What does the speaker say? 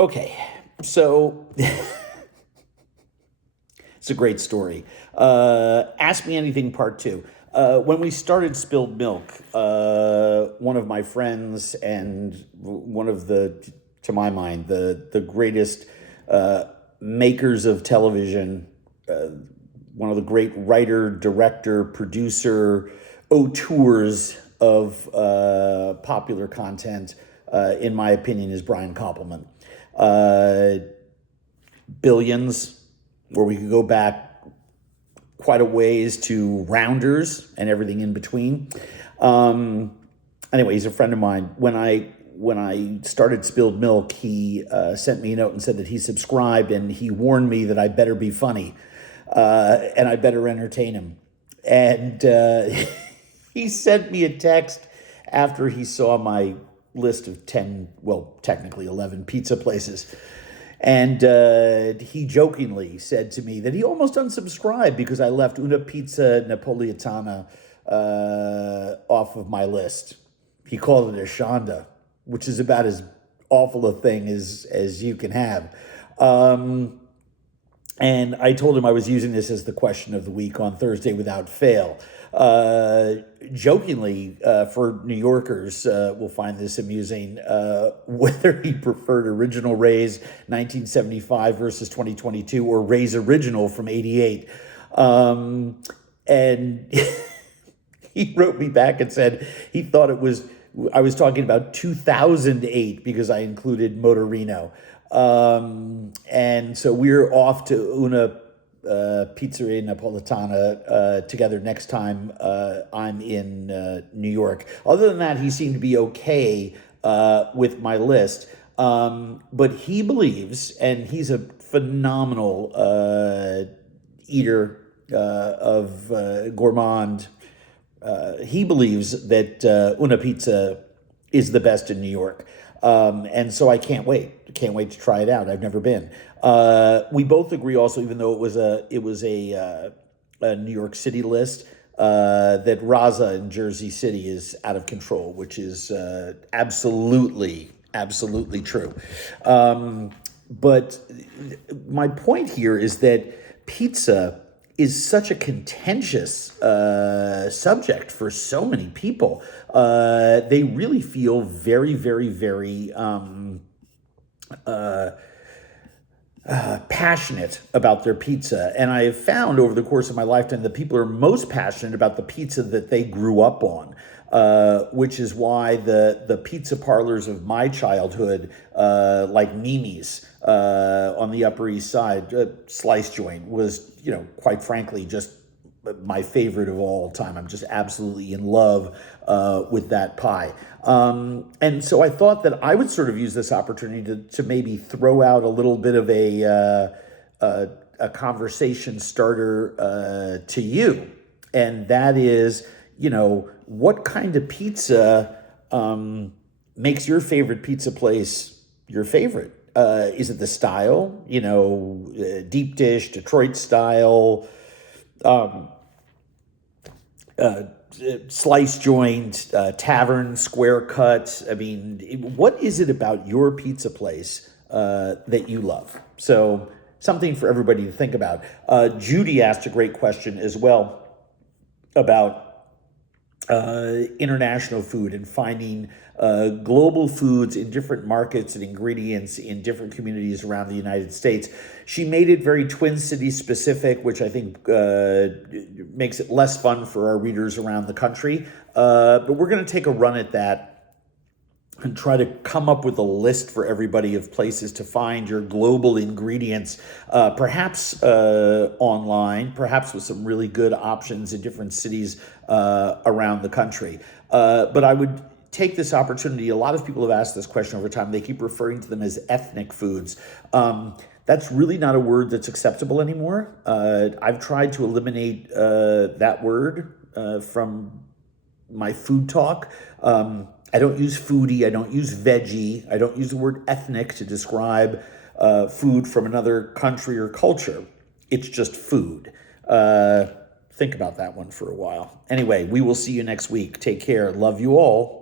Okay, so it's a great story. Ask Me Anything Part 2. When we started Spilled Milk, one of my friends and one of the, to my mind, the greatest makers of television, one of the great writer, director, producer, auteurs of popular content, in my opinion, is Brian Koppelman. Billions, where we could go back quite a ways to Rounders and everything in between. Anyway, he's a friend of mine. When I started Spilled Milk, he sent me a note and said that he subscribed, and he warned me that I better be funny, and I better entertain him. And he sent me a text after he saw my list of 10, well, technically 11 pizza places. And he jokingly said to me that he almost unsubscribed because I left Una Pizza Napolitana off of my list. He called it a shonda, which is about as awful a thing as you can have. And I told him I was using this as the question of the week on Thursday without fail. Jokingly, for New Yorkers, will find this amusing, whether he preferred Original Ray's 1975 versus 2022 or Ray's Original from 88. And he wrote me back and said he thought I was talking about 2008 because I included Motorino. And so we're off to Una Pizzeria Napolitana together next time I'm in New York. Other than that, he seemed to be okay with my list. But he believes, and he's a phenomenal eater of gourmand. He believes that Una Pizza is the best in New York. And so I can't wait. Can't wait to try it out. I've never been. We both agree also, even though it was a New York City list, that Raza in Jersey City is out of control, which is absolutely true. But my point here is that pizza is such a contentious subject for so many people. They really feel very, very, very passionate about their pizza. And I have found over the course of my lifetime that people are most passionate about the pizza that they grew up on. Which is why the pizza parlors of my childhood, like Mimi's on the Upper East Side, Slice Joint was, quite frankly, just my favorite of all time. I'm just absolutely in love with that pie. And so I thought that I would sort of use this opportunity to maybe throw out a little bit of a conversation starter to you. And that is, what kind of pizza makes your favorite pizza place your favorite? Is it the style, deep dish, Detroit style, slice joint, tavern, square cut? I mean, what is it about your pizza place that you love? So something for everybody to think about. Judy asked a great question as well about international food and finding global foods in different markets and ingredients in different communities around the United States. She made it very Twin Cities specific, which I think makes it less fun for our readers around the country. But we're going to take a run at that and try to come up with a list for everybody of places to find your global ingredients, perhaps online, perhaps with some really good options in different cities around the country. But I would take this opportunity. A lot of people have asked this question over time. They keep referring to them as ethnic foods. That's really not a word that's acceptable anymore. I've tried to eliminate that word from my food talk. I don't use foodie, I don't use veggie, I don't use the word ethnic to describe food from another country or culture. It's just food. Think about that one for a while. Anyway, we will see you next week. Take care. Love you all.